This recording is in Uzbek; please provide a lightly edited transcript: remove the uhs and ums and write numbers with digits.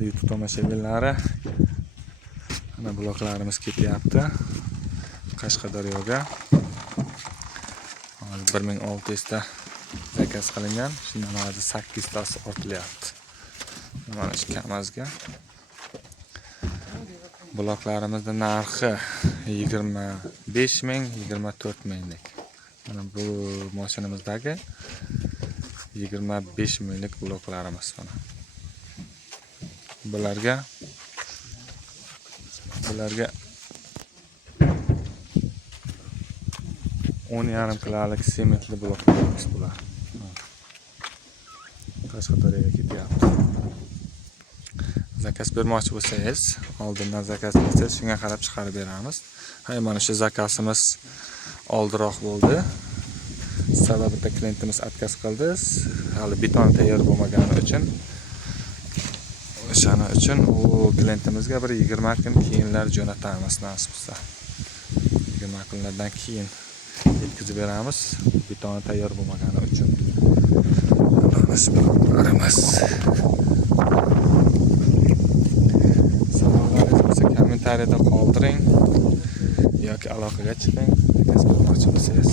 YouTube tomoshabinlari, mana bloklarimiz ketyapti Qashqadaryoga. 1600 ta zakaz qilingan. Shundan hozir 8 tasi ortilyapti. Mana shu Kamazga. Bloklarimizning narxi 25 ming, 24 minglik. Mana bu mashinamizdagi 25 minglik bloklarimiz mana. Bularga 10,5 kilolik sementli bloklarimiz bular. Qashqadaryoga ketyapti. Zakaz bermoqchi bo'lsangiz, oldindan zakaz qilsangiz, shunga qarab chiqarib beramiz. Mana shu zakazimiz oldiroq bo'ldi. Sababi klientimiz отказ qildi. Hali beton tayyor bo'lmagani uchun. O'shaning uchun u klientimizga bir 20 kun keyinlar jo'natamiz nasib bo'lsa. 20 kunlardan keyin yetkazib beramiz. Beton tayyor bo'lmagani uchun. Nasib qilamiz. Savollaringiz bo'lsa kommentariyada qoldiring yoki aloqaga chiqing. Zakaz bermoqchi bo'lsangiz.